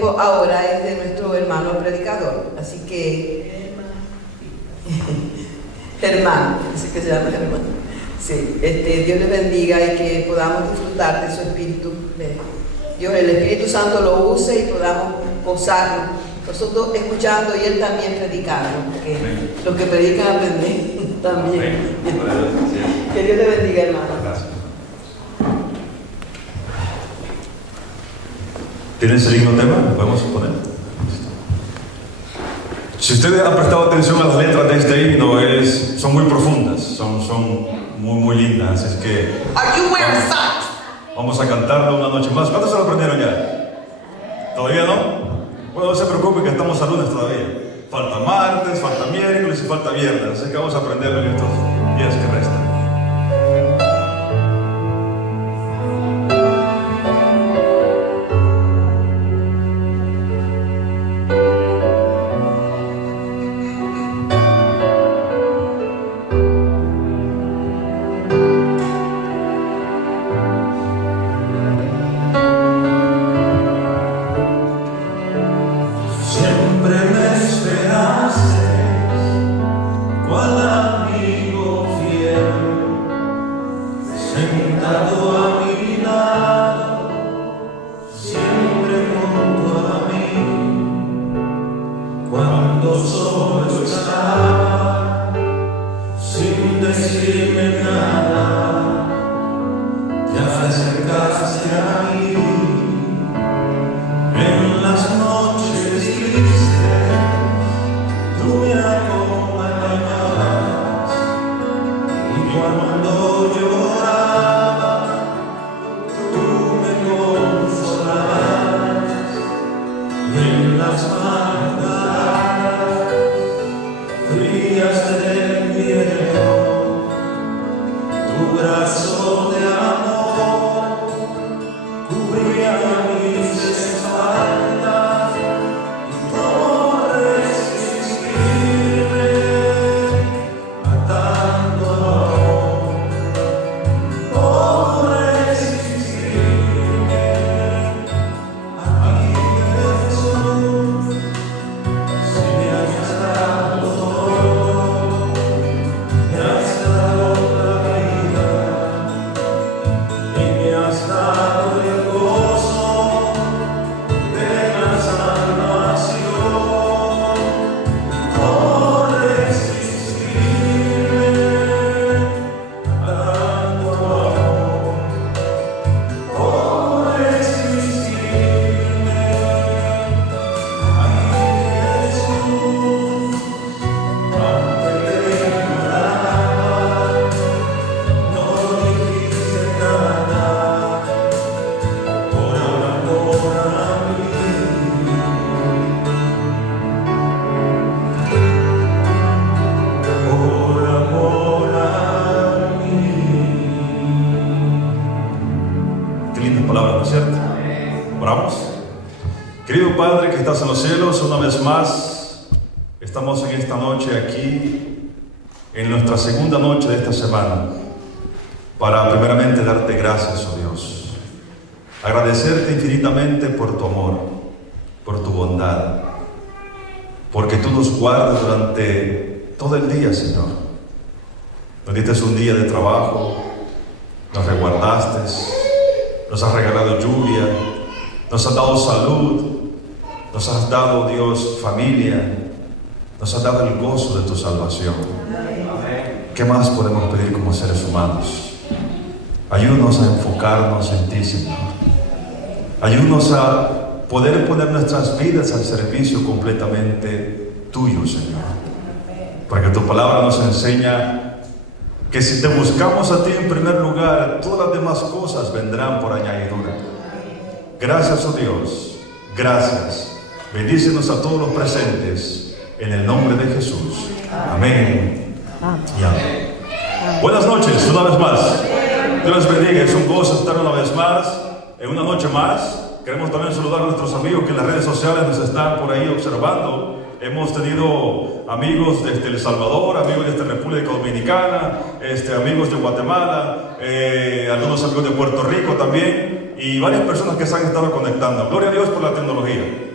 tiempo ahora es de nuestro hermano predicador. Así que, Germán, así que se llama Germán. Sí, Dios les bendiga y que podamos disfrutar de su espíritu. Dios, el Espíritu Santo lo use y podamos gozarnos. Nosotros escuchando y él también predicando, porque los que predican aprenden también. Que Dios les bendiga, hermano. Gracias. ¿Tienes el himno tema? ¿Lo podemos poner? Si ustedes han prestado atención a las letras de este himno, son muy profundas, son muy lindas. Es que vamos a cantarlo una noche más. ¿Cuántos se lo aprendieron ya? ¿Todavía no? Bueno, no se preocupen que estamos a lunes todavía. Falta martes, falta miércoles y falta viernes. Así que vamos a aprenderlo en estos días que restan. En los cielos, una vez más estamos en esta noche aquí en nuestra segunda noche de esta semana para primeramente darte gracias, oh Dios, agradecerte infinitamente por tu amor, por tu bondad, porque tú nos guardas durante todo el día, Señor. Nos diste un día de trabajo, nos resguardaste, nos has regalado lluvia, nos has dado salud, nos has dado, Dios, familia, nos has dado el gozo de tu salvación. ¿Qué más podemos pedir como seres humanos? Ayúdanos a enfocarnos en ti, Señor. Ayúdanos a poder poner nuestras vidas al servicio completamente tuyo, Señor. Porque tu palabra nos enseña que si te buscamos a ti en primer lugar, todas las demás cosas vendrán por añadidura. Gracias, oh Dios. Gracias. Bendícenos a todos los presentes en el nombre de Jesús. Amén. Y amén. Buenas noches, una vez más. Dios les bendiga. Es un gozo estar una vez más, en una noche más. Queremos también saludar a nuestros amigos que en las redes sociales nos están por ahí observando. Hemos tenido amigos desde El Salvador, amigos desde República Dominicana, amigos de Guatemala, algunos amigos de Puerto Rico también, y varias personas que se han estado conectando. Gloria a Dios por la tecnología.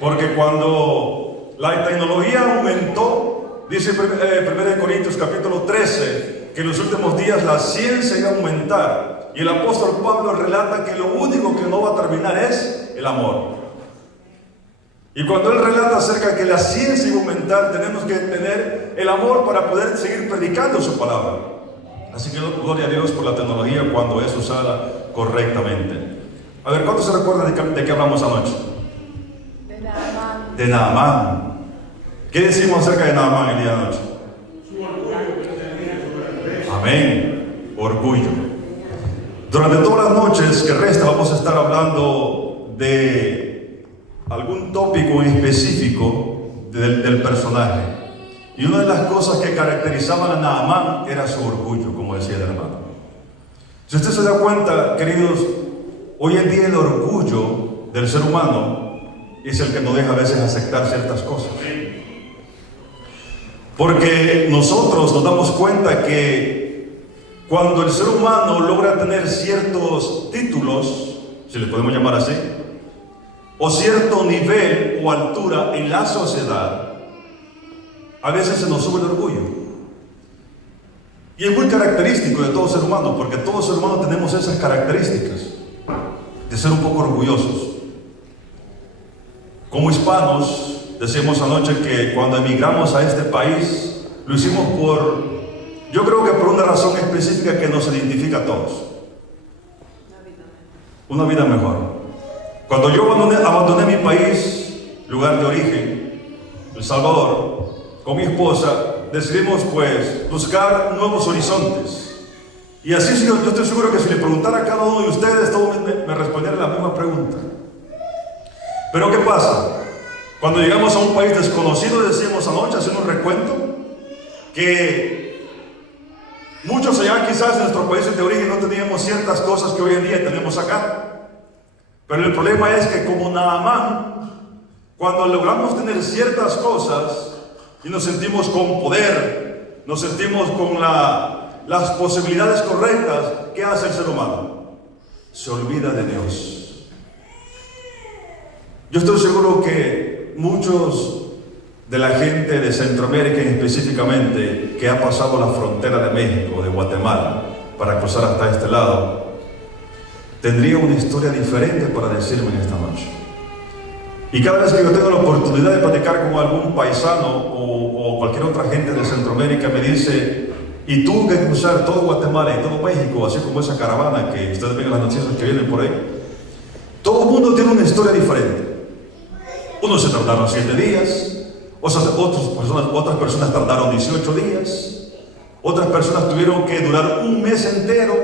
Porque cuando la tecnología aumentó, dice 1 Corintios capítulo 13, que en los últimos días la ciencia iba a aumentar. Y el apóstol Pablo relata que lo único que no va a terminar es el amor. Y cuando él relata acerca de que la ciencia iba a aumentar, tenemos que tener el amor para poder seguir predicando su palabra. Así que gloria a Dios por la tecnología cuando es usada correctamente. A ver, ¿cuántos se recuerdan de qué hablamos anoche? De Naamán. ¿Qué decimos acerca de Naamán el día de anoche? Amén. Orgullo. Durante todas las noches que resta vamos a estar hablando de algún tópico en específico del personaje. Y una de las cosas que caracterizaban a Naamán era su orgullo, como decía el hermano. Si usted se da cuenta, queridos, hoy en día el orgullo del ser humano es el que nos deja a veces aceptar ciertas cosas. Porque nosotros nos damos cuenta que cuando el ser humano logra tener ciertos títulos, si les podemos llamar así, o cierto nivel o altura en la sociedad, a veces se nos sube el orgullo. Y es muy característico de todo ser humano, porque todo ser humano tenemos esas características de ser un poco orgullosos. Como hispanos, decíamos anoche que cuando emigramos a este país, lo hicimos yo creo que por una razón específica que nos identifica a todos. Una vida mejor. Cuando yo abandoné mi país, lugar de origen, El Salvador, con mi esposa, decidimos pues buscar nuevos horizontes. Y así yo estoy seguro que si le preguntara a cada uno de ustedes, todos me respondieran la misma pregunta. Pero ¿qué pasa? Cuando llegamos a un país desconocido, decíamos anoche, haciendo un recuento, que muchos allá quizás en nuestros países de origen no teníamos ciertas cosas que hoy en día tenemos acá. Pero el problema es que como Naamán, cuando logramos tener ciertas cosas y nos sentimos con poder, nos sentimos con las posibilidades correctas, ¿qué hace el ser humano? Se olvida de Dios. Yo estoy seguro que muchos de la gente de Centroamérica específicamente que ha pasado la frontera de México, de Guatemala, para cruzar hasta este lado, tendría una historia diferente para decirme en esta noche. Y cada vez que yo tengo la oportunidad de platicar con algún paisano o cualquier otra gente de Centroamérica, me dice: y tuvo que cruzar todo Guatemala y todo México, así como esa caravana que ustedes ven en las noticias que vienen por ahí. Todo el mundo tiene una historia diferente. Unos se tardaron 7 días, otras personas tardaron 18 días, otras personas tuvieron que durar un mes entero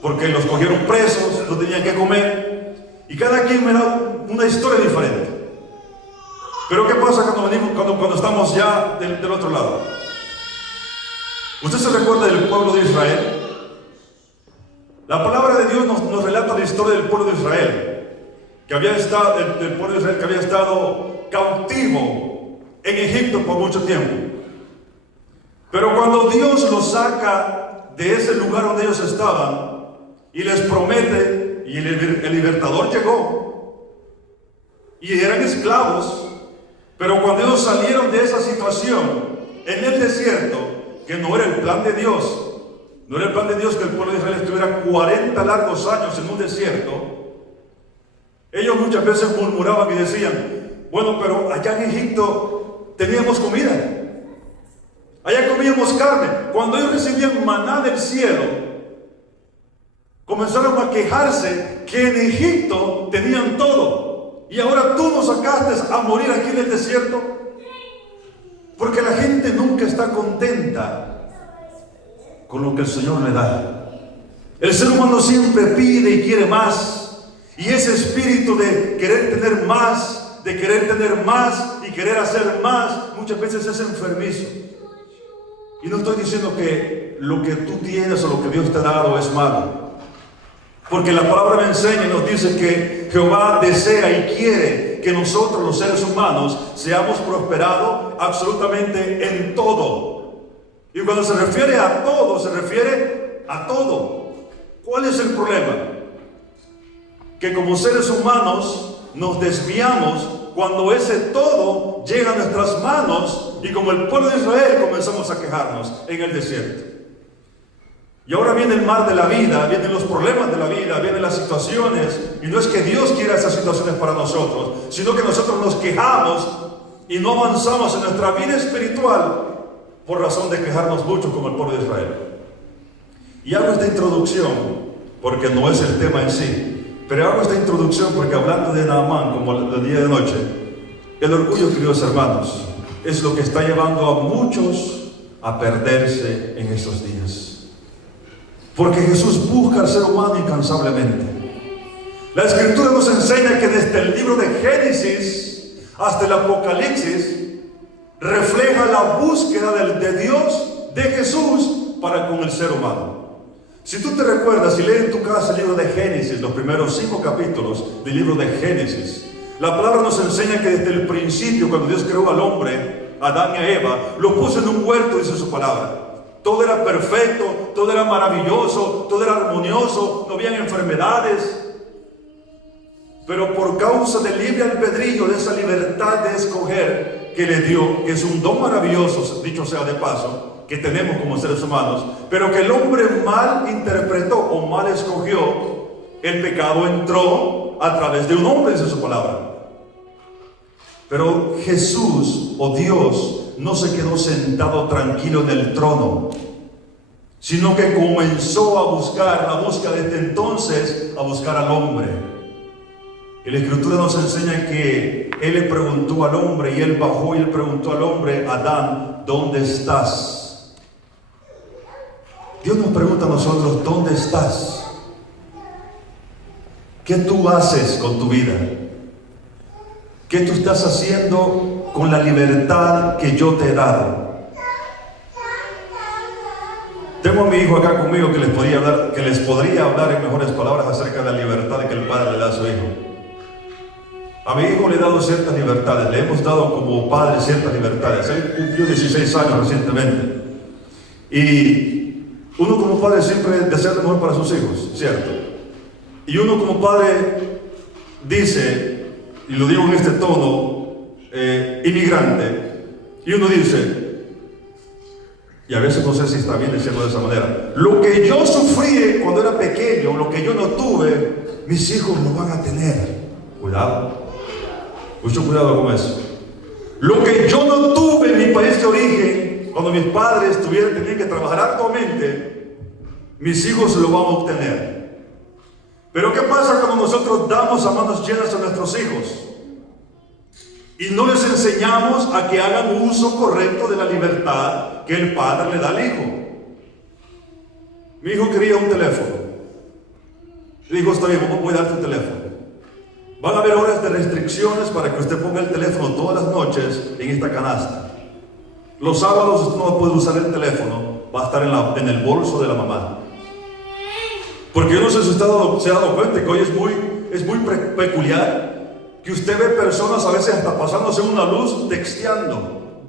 porque los cogieron presos, no tenían que comer, y cada quien me da una historia diferente. Pero ¿qué pasa cuando estamos ya del otro lado? ¿Usted se recuerda del pueblo de Israel? La palabra de Dios nos relata la historia del pueblo de Israel, del pueblo de Israel que había estado cautivo en Egipto por mucho tiempo. Pero cuando Dios los saca de ese lugar donde ellos estaban y les promete, y el libertador llegó, y eran esclavos, pero cuando ellos salieron de esa situación en el desierto, que no era el plan de Dios, no era el plan de Dios que el pueblo de Israel estuviera 40 largos años en un desierto, ellos muchas veces murmuraban y decían: bueno, pero allá en Egipto teníamos comida, allá comíamos carne. Cuando ellos recibían maná del cielo, comenzaron a quejarse que en Egipto tenían todo, y ahora tú nos sacaste a morir aquí en el desierto. Porque la gente nunca está contenta con lo que el Señor le da. El ser humano siempre pide y quiere más. Y ese espíritu de querer tener más, de querer tener más y querer hacer más, muchas veces es enfermizo. Y no estoy diciendo que lo que tú tienes o lo que Dios te ha dado es malo. Porque la palabra me enseña y nos dice que Jehová desea y quiere que nosotros los seres humanos seamos prosperados absolutamente en todo. Y cuando se refiere a todo, se refiere a todo. ¿Cuál es el problema? Que como seres humanos nos desviamos cuando ese todo llega a nuestras manos y como el pueblo de Israel comenzamos a quejarnos en el desierto. Y ahora viene el mar de la vida, vienen los problemas de la vida, vienen las situaciones, y no es que Dios quiera esas situaciones para nosotros, sino que nosotros nos quejamos y no avanzamos en nuestra vida espiritual por razón de quejarnos mucho como el pueblo de Israel. Y hago esta introducción porque no es el tema en sí, pero hago esta introducción porque hablando de Naamán como el día de noche, el orgullo, queridos hermanos, es lo que está llevando a muchos a perderse en estos días. Porque Jesús busca al ser humano incansablemente. La Escritura nos enseña que desde el libro de Génesis hasta el Apocalipsis refleja la búsqueda de Dios, de Jesús, para con el ser humano. Si tú te recuerdas y lees en tu casa el libro de Génesis, los primeros 5 capítulos del libro de Génesis, la palabra nos enseña que desde el principio, cuando Dios creó al hombre, Adán y a Eva, lo puso en un huerto, dice su palabra. Todo era perfecto, todo era maravilloso, todo era armonioso, no habían enfermedades. Pero por causa del libre albedrío, de esa libertad de escoger que le dio, que es un don maravilloso, dicho sea de paso, que tenemos como seres humanos, pero que el hombre mal interpretó o mal escogió, el pecado entró a través de un hombre, dice su palabra. Pero Jesús o Dios no se quedó sentado tranquilo en el trono, sino que comenzó a buscar, a buscar desde entonces, a buscar al hombre. Y la Escritura nos enseña que Él le preguntó al hombre, y Él bajó y le preguntó al hombre, Adán, ¿dónde estás? Dios nos pregunta a nosotros, ¿dónde estás? ¿Qué tú haces con tu vida? ¿Qué tú estás haciendo con la libertad que yo te he dado? Tengo a mi hijo acá conmigo que les podría hablar en mejores palabras acerca de la libertad que el Padre le da a su hijo. A mi hijo le he dado ciertas libertades, le hemos dado como padre ciertas libertades. Él cumplió 16 años recientemente. Y uno como padre siempre desea lo mejor para sus hijos, ¿cierto? Y uno como padre dice, y lo digo en este tono inmigrante, y uno dice, y a veces no sé si está bien decirlo de esa manera, lo que yo sufrí cuando era pequeño, lo que yo no tuve, mis hijos lo van a tener. Cuidado, mucho cuidado con eso. Lo que yo no tuve en mi país de origen, cuando mis padres tenían que trabajar arduamente, mis hijos lo van a obtener. Pero ¿qué pasa cuando nosotros damos a manos llenas a nuestros hijos y no les enseñamos a que hagan uso correcto de la libertad que el padre le da al hijo? Mi hijo quería un teléfono. Le dijo, está bien, voy a darte un teléfono. Van a haber horas de restricciones para que usted ponga el teléfono todas las noches en esta canasta. Los sábados usted no puede usar el teléfono, va a estar en el bolso de la mamá. Porque yo no sé si usted se ha dado cuenta que hoy es muy peculiar que usted ve personas a veces hasta pasándose una luz texteando.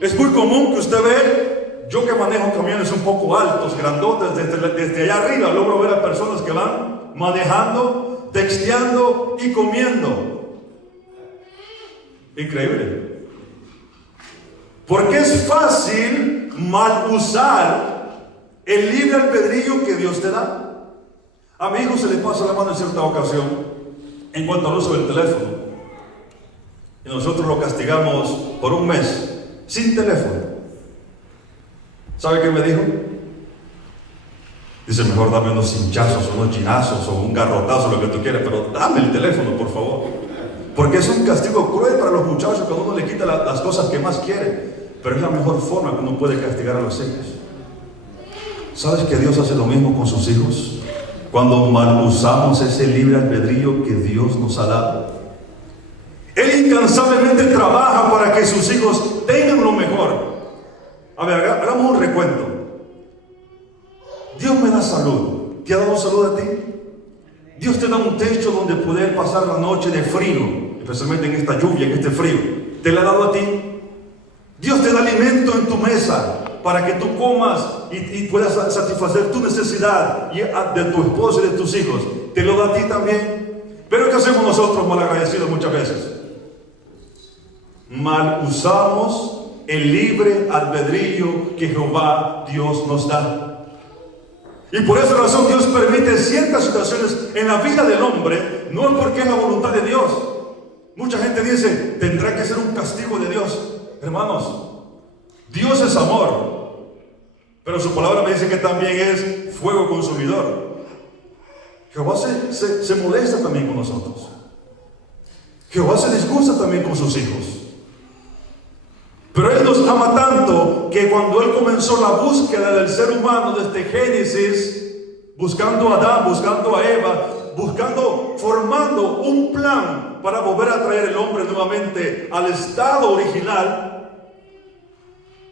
Es muy común que usted ve, yo que manejo camiones un poco altos, grandotes, desde allá arriba logro ver a personas que van manejando, texteando y comiendo. Increíble. Porque es fácil mal usar el libre albedrío que Dios te da. A mi hijo se le pasa la mano en cierta ocasión en cuanto al uso del teléfono, y nosotros lo castigamos por un mes sin teléfono. ¿Sabe qué me dijo? Dice, mejor dame unos hinchazos, unos chinazos o un garrotazo, lo que tú quieras, pero dame el teléfono, por favor. Porque es un castigo cruel para los muchachos cuando uno le quita las cosas que más quiere, pero es la mejor forma que uno puede castigar a los hijos. ¿Sabes que Dios hace lo mismo con sus hijos? Cuando mal usamos ese libre albedrío que Dios nos ha dado. Él incansablemente trabaja para que sus hijos tengan lo mejor. A ver, hagamos un recuento. Dios me da salud. ¿Te ha dado salud a ti? Dios te da un techo donde poder pasar la noche de frío, especialmente en esta lluvia, en este frío. ¿Te lo ha dado a ti? Dios te da alimento en tu mesa para que tú comas y puedas satisfacer tu necesidad y de tu esposo y de tus hijos. ¿Te lo da a ti también? Pero ¿qué hacemos nosotros malagradecidos muchas veces? Mal usamos el libre albedrío que Jehová Dios nos da. Y por esa razón Dios permite ciertas situaciones en la vida del hombre, no es porque es la voluntad de Dios. Mucha gente dice, tendrá que ser un castigo de Dios. Hermanos, Dios es amor, pero su palabra me dice que también es fuego consumidor. Jehová se molesta también con nosotros. Jehová se disgusta también con sus hijos. Pero Él nos ama tanto que cuando Él comenzó la búsqueda del ser humano desde Génesis, buscando a Adán, buscando a Eva, formando un plan para volver a traer el hombre nuevamente al estado original,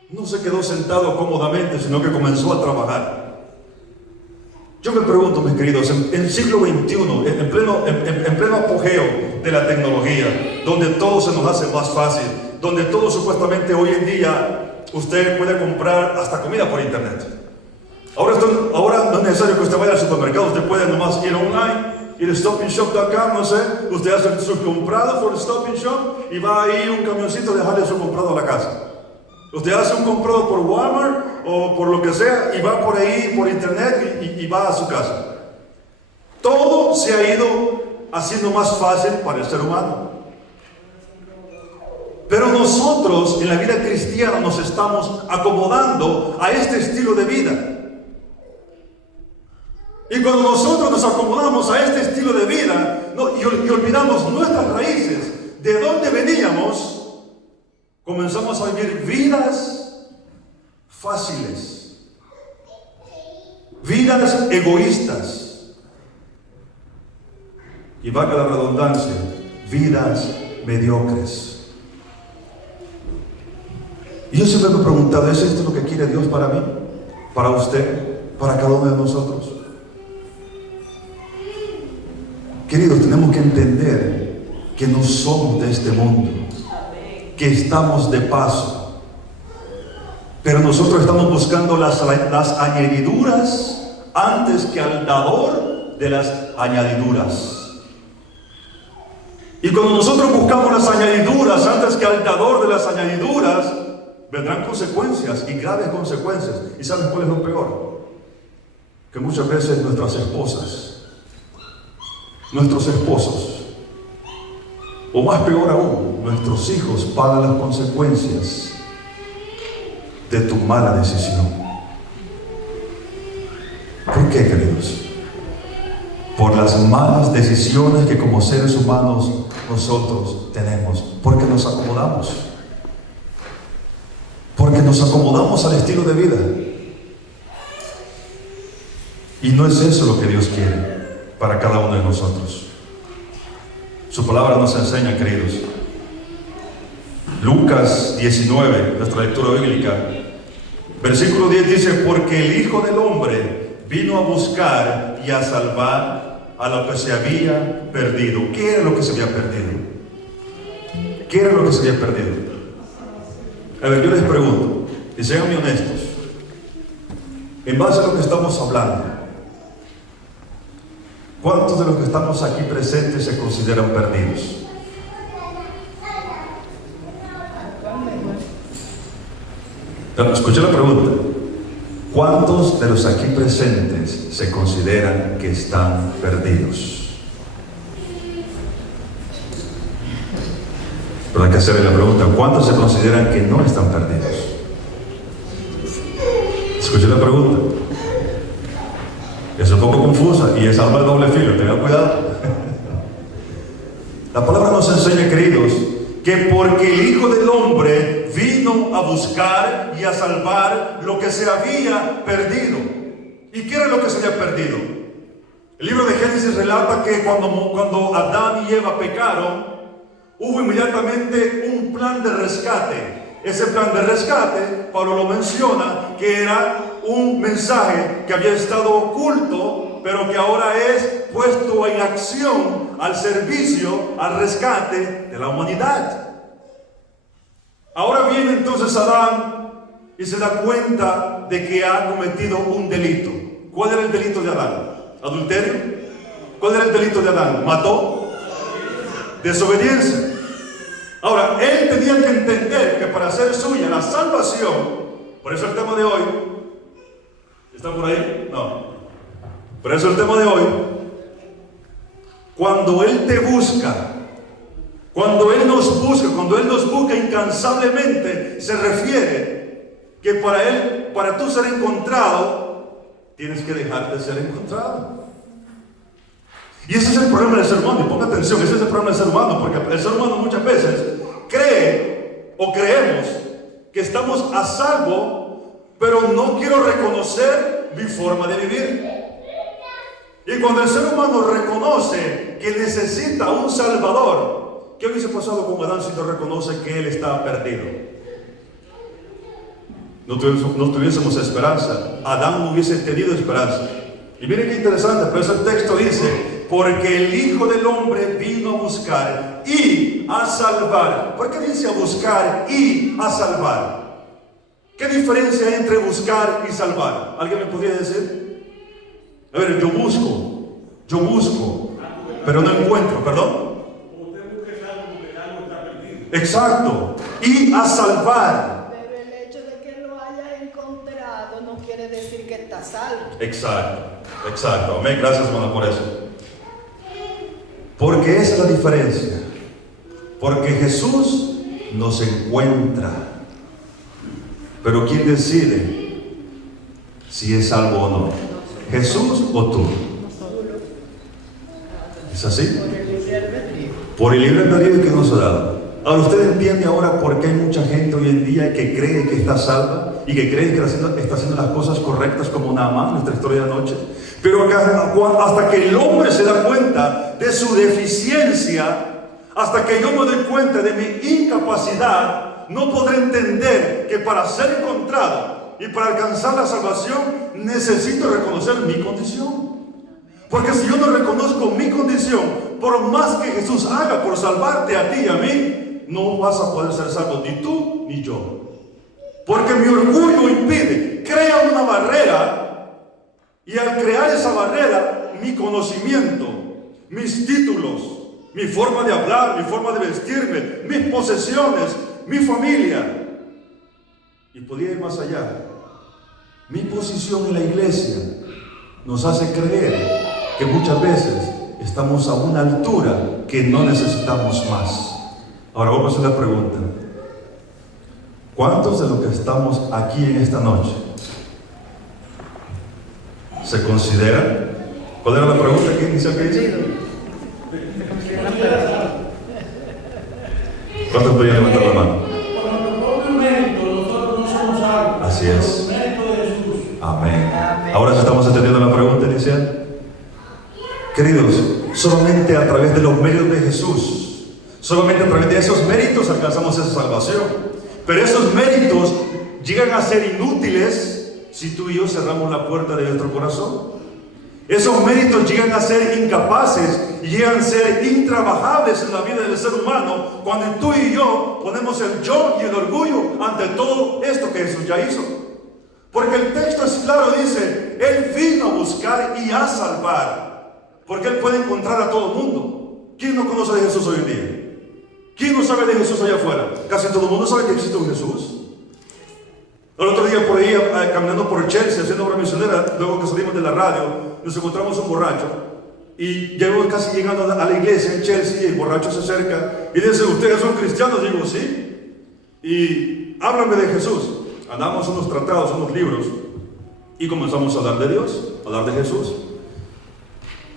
no se quedó sentado cómodamente, sino que comenzó a trabajar. Yo me pregunto, mis queridos, en el siglo XXI, en pleno apogeo de la tecnología, donde todo se nos hace más fácil, donde todo supuestamente hoy en día usted puede comprar hasta comida por internet. Ahora no es necesario que usted vaya al supermercado, usted puede nomás ir online, ir a stopandshop.com, no sé, usted hace su comprado por Stop and Shop y va ahí un camioncito a dejarle su comprado a la casa. Usted hace un comprado por Walmart o por lo que sea y va por ahí, por internet y va a su casa. Todo se ha ido haciendo más fácil para el ser humano. Pero nosotros en la vida cristiana nos estamos acomodando a este estilo de vida. Y cuando nosotros nos acomodamos a este estilo de vida y olvidamos nuestras raíces, de dónde veníamos, comenzamos a vivir vidas fáciles, vidas egoístas y, valga la redundancia, vidas mediocres. Y yo siempre me he preguntado, ¿es esto lo que quiere Dios para mí? ¿Para usted? ¿Para cada uno de nosotros? Queridos, tenemos que entender que no somos de este mundo, que estamos de paso, pero nosotros estamos buscando las añadiduras antes que al dador de las añadiduras. Y cuando nosotros buscamos las añadiduras antes que al dador de las añadiduras, vendrán consecuencias y graves consecuencias. ¿Y sabes cuál es lo peor? Que muchas veces nuestras esposas, nuestros esposos, o más peor aún, nuestros hijos pagan las consecuencias de tu mala decisión. ¿Por qué, queridos? Por las malas decisiones que como seres humanos nosotros tenemos, porque nos acomodamos. Porque nos acomodamos al estilo de vida. Y no es eso lo que Dios quiere para cada uno de nosotros. Su palabra nos enseña, queridos. Lucas 19, nuestra lectura bíblica, versículo 10 dice: porque el Hijo del Hombre vino a buscar y a salvar a lo que se había perdido. ¿Qué era lo que se había perdido? ¿Qué era lo que se había perdido? A ver, yo les pregunto, y sean muy honestos, en base a lo que estamos hablando, ¿cuántos de los que estamos aquí presentes se consideran perdidos? Pero escuché la pregunta. ¿Cuántos de los aquí presentes se consideran que están perdidos? Pero hay que hacerle la pregunta: ¿cuántos se consideran que no están perdidos? Escuché la pregunta. Es un poco confusa y es arma de doble filo, tengan cuidado. La palabra nos enseña, queridos, que porque el Hijo del Hombre vino a buscar y a salvar lo que se había perdido. ¿Y qué era lo que se había perdido? El libro de Génesis relata que cuando Adán y Eva pecaron, hubo inmediatamente un plan de rescate. Ese plan de rescate, Pablo lo menciona, que era un mensaje que había estado oculto, pero que ahora es puesto en acción al servicio, al rescate de la humanidad. Ahora viene entonces Adán y se da cuenta de que ha cometido un delito. ¿Cuál era el delito de Adán? ¿Adulterio? ¿Cuál era el delito de Adán? ¿Mató? desobediencia. Ahora, él tenía que entender que para hacer suya la salvación, por eso el tema de hoy, ¿está por ahí? No. Por eso el tema de hoy, cuando Él te busca, cuando Él nos busca incansablemente, se refiere que para Él, para tú ser encontrado, tienes que dejar de ser encontrado. Y ese es el problema del ser humano, y ponga atención, ese es el problema del ser humano, porque el ser humano muchas veces cree o creemos que estamos a salvo, pero no quiero reconocer mi forma de vivir. Y cuando el ser humano reconoce que necesita un Salvador, ¿qué hubiese pasado con Adán si no reconoce que él estaba perdido? No tuviésemos esperanza. Adán no hubiese tenido esperanza. Y miren qué interesante, pero ese texto dice, porque el Hijo del Hombre vino a buscar y a salvar. ¿Por qué dice a buscar y a salvar? ¿Qué diferencia hay entre buscar y salvar? ¿Alguien me podría decir? A ver, yo busco, pero no encuentro, ¿perdón? Exacto, y a salvar. Pero el hecho de que lo hayas encontrado no quiere decir que estás salvo. Exacto, amén, gracias hermano por eso. Porque esa es la diferencia. Porque Jesús nos encuentra. Pero ¿quién decide si es salvo o no? ¿Jesús o tú? ¿Es así? Por el libre albedrío que nos ha dado. Ahora usted entiende ahora por qué hay mucha gente hoy en día que cree que está salva y que cree que está haciendo las cosas correctas como Naamán, nuestra historia de anoche. Pero hasta que el hombre se da cuenta de su deficiencia, hasta que yo me doy cuenta de mi incapacidad, no podré entender que para ser encontrado y para alcanzar la salvación necesito reconocer mi condición. Porque si yo no reconozco mi condición, por más que Jesús haga por salvarte a ti y a mí, no vas a poder ser salvo ni tú ni yo. Porque mi orgullo impide, crea una barrera, y al crear esa barrera, mi conocimiento, mis títulos, mi forma de hablar, mi forma de vestirme, mis posesiones, mi familia, y podría ir más allá, mi posición en la iglesia nos hace creer que muchas veces estamos a una altura que no necesitamos más. Ahora vamos a hacer la pregunta: ¿cuántos de los que estamos aquí en esta noche se consideran? ¿Cuál era la pregunta que inicial que hice? ¿Cuántos podrían levantar la mano? Así es. Amén. Ahora estamos entendiendo la pregunta inicial. Queridos, solamente a través de los méritos de Jesús, solamente a través de esos méritos alcanzamos esa salvación. Pero esos méritos llegan a ser inútiles si tú y yo cerramos la puerta de nuestro corazón. Esos méritos llegan a ser incapaces y llegan a ser intrabajables en la vida del ser humano cuando tú y yo ponemos el yo y el orgullo ante todo esto que Jesús ya hizo. Porque el texto es claro, dice, Él vino a buscar y a salvar, porque Él puede encontrar a todo el mundo. ¿Quién no conoce de Jesús hoy en día? ¿Quién no sabe de Jesús allá afuera? Casi todo el mundo sabe que existe un Jesús. El otro día por ahí, caminando por Chelsea, haciendo obra misionera, luego que salimos de la radio, nos encontramos un borracho, y llego casi llegando a la iglesia en Chelsea, y el borracho se acerca, y dice, ¿ustedes son cristianos? Digo, sí. Y háblame de Jesús. Andamos unos tratados, unos libros, y comenzamos a hablar de Dios, a hablar de Jesús.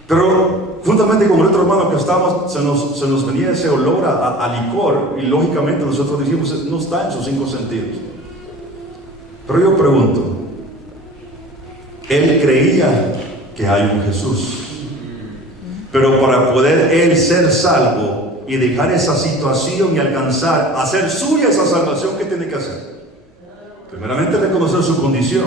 Pero juntamente con el otro hermano que estábamos, se nos venía ese olor a licor, y lógicamente nosotros dijimos, no está en sus 5 sentidos. Pero yo pregunto, él creía que hay un Jesús, pero para poder él ser salvo y dejar esa situación y alcanzar, hacer suya esa salvación, ¿qué tiene que hacer? Primeramente reconocer su condición.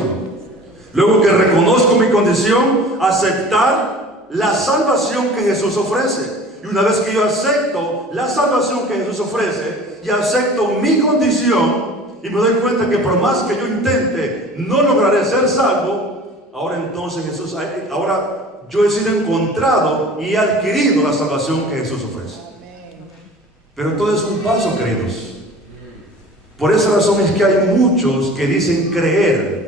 Luego que reconozco mi condición, aceptar la salvación que Jesús ofrece. Y una vez que yo acepto la salvación que Jesús ofrece y acepto mi condición y me doy cuenta que por más que yo intente no lograré ser salvo, ahora entonces ahora yo he sido encontrado y he adquirido la salvación que Jesús ofrece. Pero todo es un paso, queridos. Por esa razón es que hay muchos que dicen creer.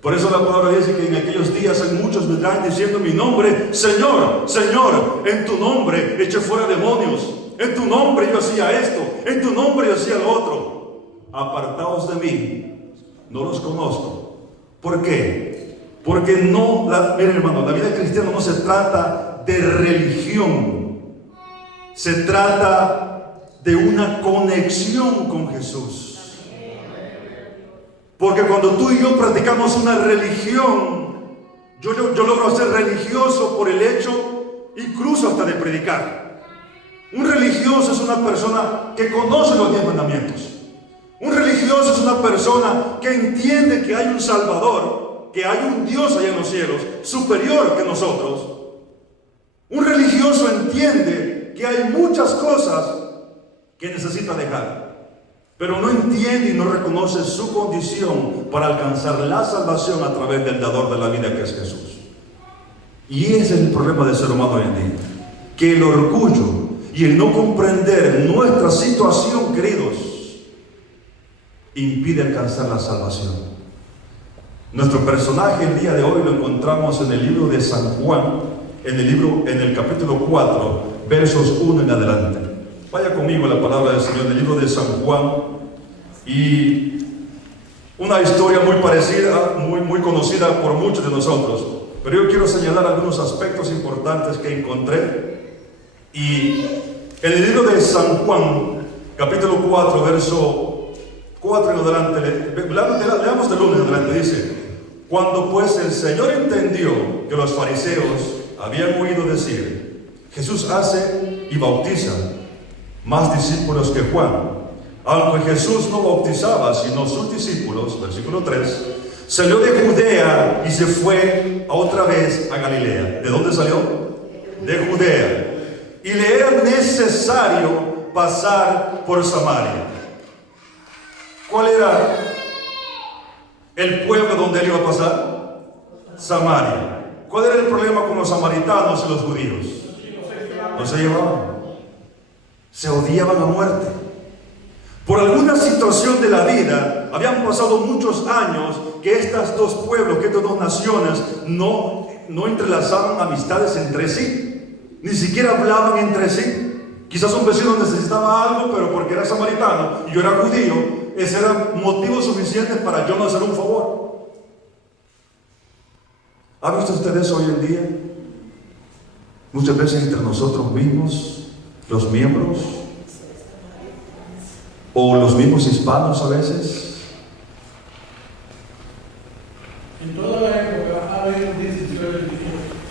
Por eso la palabra dice que en aquellos días hay muchos vendrán diciendo mi nombre, Señor, Señor, en tu nombre eché fuera demonios, en tu nombre yo hacía esto, en tu nombre yo hacía lo otro. Apartaos de mí, no los conozco. ¿Por qué? Porque miren hermano, la vida cristiana no se trata de religión, se trata de una conexión con Jesús. Porque cuando tú y yo practicamos una religión, yo logro ser religioso por el hecho, incluso hasta de predicar. Un religioso es una persona que conoce los 10 mandamientos. Un religioso es una persona que entiende que hay un Salvador, que hay un Dios allá en los cielos, superior que nosotros. Un religioso entiende que hay muchas cosas que necesita dejar, pero no entiende y no reconoce su condición para alcanzar la salvación a través del dador de la vida, que es Jesús. Y ese es el problema del ser humano hoy en día, que el orgullo y el no comprender nuestra situación, queridos, impide alcanzar la salvación. Nuestro personaje el día de hoy lo encontramos en el libro de San Juan, en el capítulo 4, versos 1 en adelante. Vaya conmigo a la palabra del Señor en el libro de San Juan, y una historia muy parecida, muy conocida por muchos de nosotros, pero yo quiero señalar algunos aspectos importantes que encontré. Y en el libro de San Juan, capítulo 4, verso 4 en adelante, leamos del 1 en adelante, dice: cuando pues el Señor entendió que los fariseos habían oído decir, Jesús hace y bautiza más discípulos que Juan, aunque Jesús no bautizaba sino sus discípulos, versículo 3, salió de Judea y se fue otra vez a Galilea. ¿De dónde salió? De Judea. Y le era necesario pasar por Samaria. ¿Cuál era el pueblo donde él iba a pasar? Samaria. ¿Cuál era el problema con los samaritanos y los judíos? No se llevaban. Se odiaban a muerte. Por alguna situación de la vida, habían pasado muchos años que estos dos pueblos, que estas dos naciones no entrelazaban amistades entre sí, ni siquiera hablaban entre sí. Quizás un vecino necesitaba algo, pero porque era samaritano y yo era judío, ese era motivo suficiente para yo no hacer un favor. ¿Ha visto usted eso hoy en día? Muchas veces entre nosotros mismos, los miembros, o los mismos hispanos a veces. En toda la época ha habido disensiones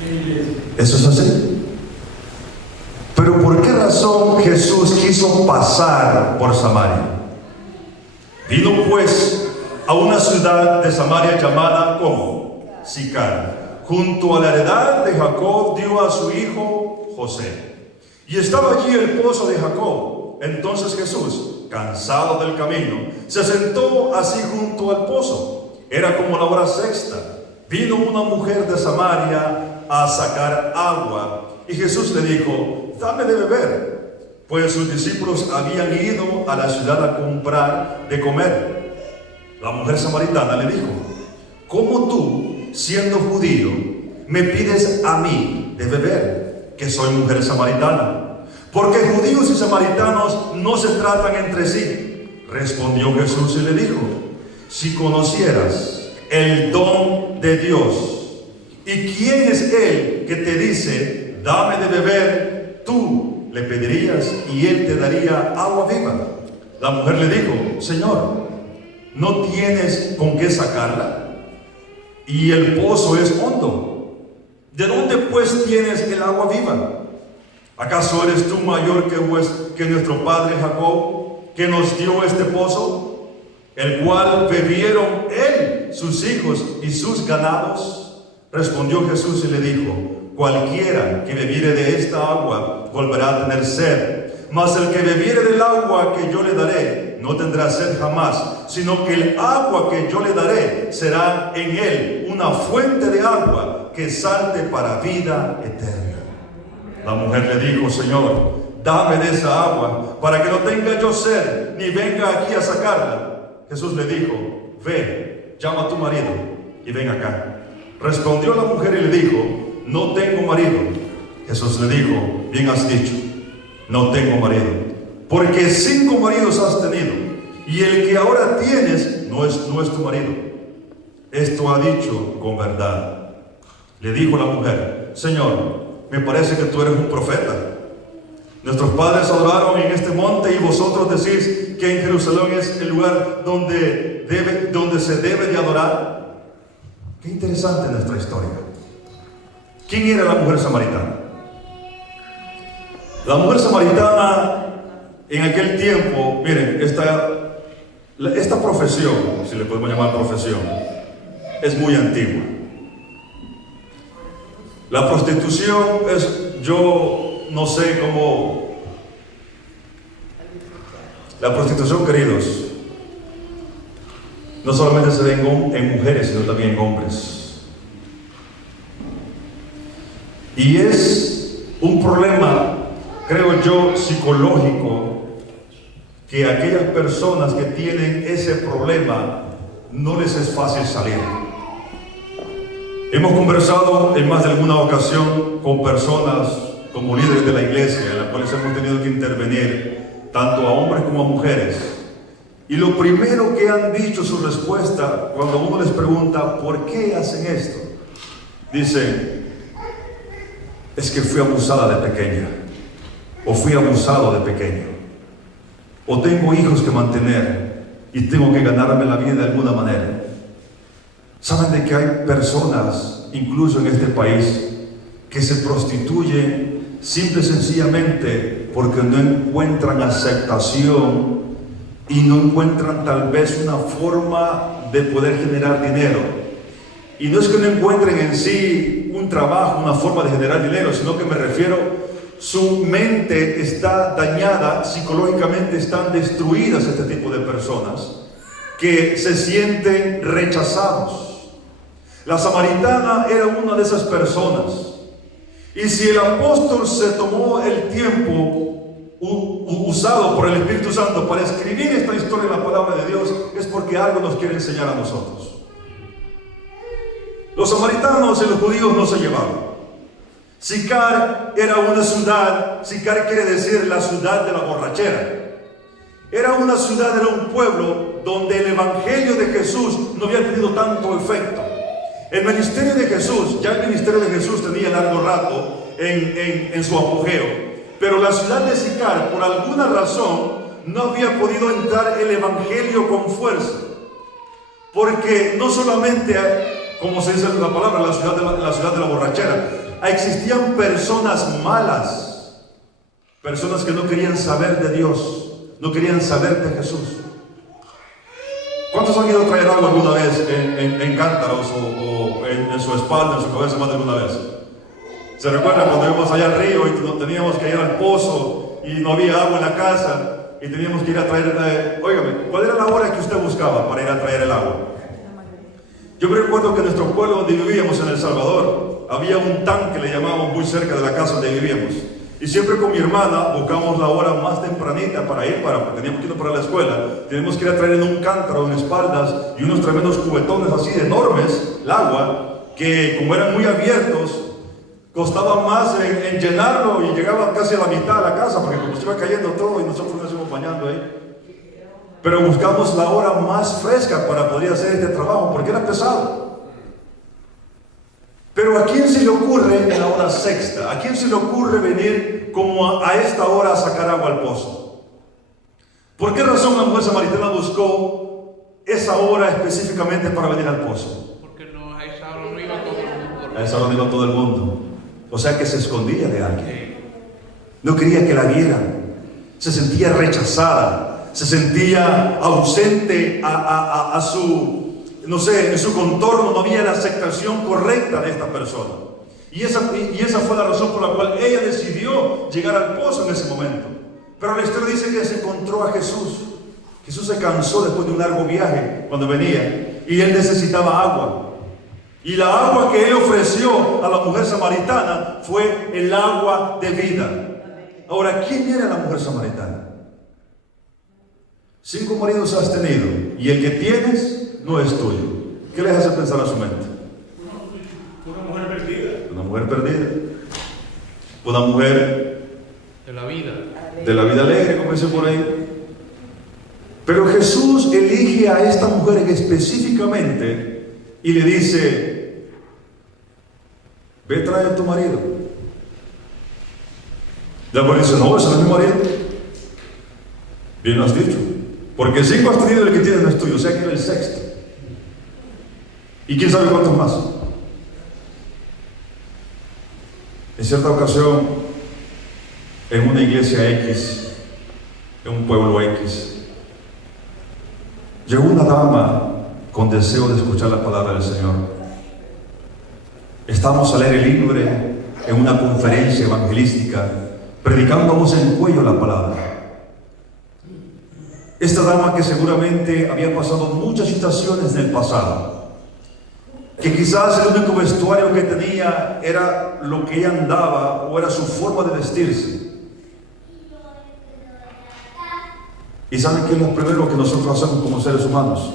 en la iglesia. Eso es así. Pero ¿por qué razón Jesús quiso pasar por Samaria? Vino pues a una ciudad de Samaria llamada ¿cómo? Sicar. Junto a la heredad de Jacob dio a su hijo José. Y estaba allí el pozo de Jacob. Entonces Jesús, cansado del camino, se sentó así junto al pozo. Era como la hora sexta. Vino una mujer de Samaria a sacar agua, y Jesús le dijo: dame de beber, pues sus discípulos habían ido a la ciudad a comprar de comer. La mujer samaritana le dijo: ¿cómo tú, siendo judío, me pides a mí de beber, que soy mujer samaritana? Porque judíos y samaritanos no se tratan entre sí. Respondió Jesús y le dijo: si conocieras el don de Dios, y quién es él que te dice, dame de beber, tú le pedirías y él te daría agua viva. La mujer le dijo: Señor, ¿no tienes con qué sacarla? Y el pozo es hondo. ¿De dónde pues tienes el agua viva? ¿Acaso eres tú mayor que nuestro padre Jacob, que nos dio este pozo, el cual bebieron él, sus hijos y sus ganados? Respondió Jesús y le dijo: cualquiera que bebiere de esta agua volverá a tener sed, mas el que bebiere del agua que yo le daré no tendrá sed jamás, sino que el agua que yo le daré será en él una fuente de agua que salte para vida eterna. La mujer le dijo: Señor, dame de esa agua, para que no tenga yo sed, ni venga aquí a sacarla. Jesús le dijo, ve, llama a tu marido y ven acá. Respondió la mujer y le dijo, no tengo marido. Jesús le dijo, bien has dicho, no tengo marido, porque 5 maridos has tenido, y el que ahora tienes no es tu marido. Esto ha dicho con verdad. Le dijo la mujer, Señor, me parece que tú eres un profeta. Nuestros padres adoraron en este monte y vosotros decís que en Jerusalén es el lugar donde se debe de adorar. Qué interesante nuestra historia. ¿Quién era la mujer samaritana? La mujer samaritana en aquel tiempo, miren, esta profesión, si le podemos llamar profesión, es muy antigua. La prostitución yo no sé cómo. La prostitución, queridos, no solamente se ve en mujeres, sino también en hombres. Y es un problema, creo yo, psicológico, que aquellas personas que tienen ese problema no les es fácil salir. Hemos conversado en más de alguna ocasión con personas como líderes de la iglesia, en las cuales hemos tenido que intervenir tanto a hombres como a mujeres. Y lo primero que han dicho, su respuesta, cuando uno les pregunta ¿por qué hacen esto? Dicen, es que fui abusada de pequeña, o fui abusado de pequeño, o tengo hijos que mantener y tengo que ganarme la vida de alguna manera. ¿Saben de que hay personas, incluso en este país, que se prostituyen simple y sencillamente porque no encuentran aceptación y no encuentran tal vez una forma de poder generar dinero? Y no es que no encuentren en sí un trabajo, una forma de generar dinero, sino que me refiero, su mente está dañada, psicológicamente están destruidas este tipo de personas que se sienten rechazados. La samaritana era una de esas personas. Y si el apóstol se tomó el tiempo usado por el Espíritu Santo para escribir esta historia en la palabra de Dios, es porque algo nos quiere enseñar a nosotros. Los samaritanos y los judíos no se llevaban. Sicar era una ciudad, Sicar quiere decir la ciudad de la borrachera. Era una ciudad, era un pueblo donde el evangelio de Jesús no había tenido tanto efecto. El ministerio de Jesús, ya el ministerio de Jesús tenía largo rato en su apogeo, pero la ciudad de Sicar, por alguna razón, no había podido entrar el evangelio con fuerza, porque no solamente, como se dice la palabra, la ciudad de la borrachera, existían personas malas, personas que no querían saber de Dios, no querían saber de Jesús. ¿Cuántos han ido a traer agua alguna vez en cántaros o en su espalda, en su cabeza, más de alguna vez? ¿Se recuerdan cuando íbamos allá al río y teníamos que ir al pozo y no había agua en la casa y teníamos que ir a traer? Óigame, ¿cuál era la hora que usted buscaba para ir a traer el agua? Yo me recuerdo que en nuestro pueblo donde vivíamos, en El Salvador, había un tanque, le llamábamos, muy cerca de la casa donde vivíamos. Y siempre con mi hermana buscamos la hora más tempranita para ir, teníamos que ir para la escuela. Teníamos que ir a traer en un cántaro, en espaldas, y unos tremendos cubetones así de enormes, el agua, que como eran muy abiertos, costaba más en llenarlo y llegaba casi a la mitad de la casa, porque como se iba cayendo todo y nosotros nos íbamos bañando ahí. Pero buscamos la hora más fresca para poder hacer este trabajo, porque era pesado. Pero ¿a quién se le ocurre en la hora sexta? ¿A quién se le ocurre venir como a esta hora a sacar agua al pozo? ¿Por qué razón la mujer samaritana buscó esa hora específicamente para venir al pozo? Porque a esa hora no iba todo el mundo. A esa hora no iba todo el mundo. O sea que se escondía de alguien. No quería que la vieran. Se sentía rechazada. Se sentía ausente a su... No sé, en su contorno no había la aceptación correcta de esta persona. Y esa fue la razón por la cual ella decidió llegar al pozo en ese momento. Pero la historia dice que se encontró a Jesús. Jesús se cansó después de un largo viaje cuando venía. Y él necesitaba agua. Y la agua que él ofreció a la mujer samaritana fue el agua de vida. Ahora, ¿quién era la mujer samaritana? 5 maridos has tenido y el que tienes no es tuyo. ¿Qué les hace pensar a su mente? Una mujer perdida. Una mujer perdida. Una mujer De la vida. de la vida alegre, como dice por ahí. Pero Jesús elige a esta mujer específicamente y le dice: ve, trae a tu marido. La mujer dice: no, ese no es mi marido. Bien lo has dicho, porque 5 has tenido, el que tienes no es tuyo, o sea que era el sexto. ¿Y quién sabe cuántos más? En cierta ocasión, en una iglesia X, en un pueblo X, llegó una dama con deseo de escuchar la palabra del Señor. Estamos al aire libre en una conferencia evangelística, predicando a voz en cuello la palabra. Esta dama, que seguramente había pasado muchas situaciones en el pasado, que quizás el único vestuario que tenía era lo que ella andaba o era su forma de vestirse. ¿Y saben qué es lo primero que nosotros hacemos como seres humanos?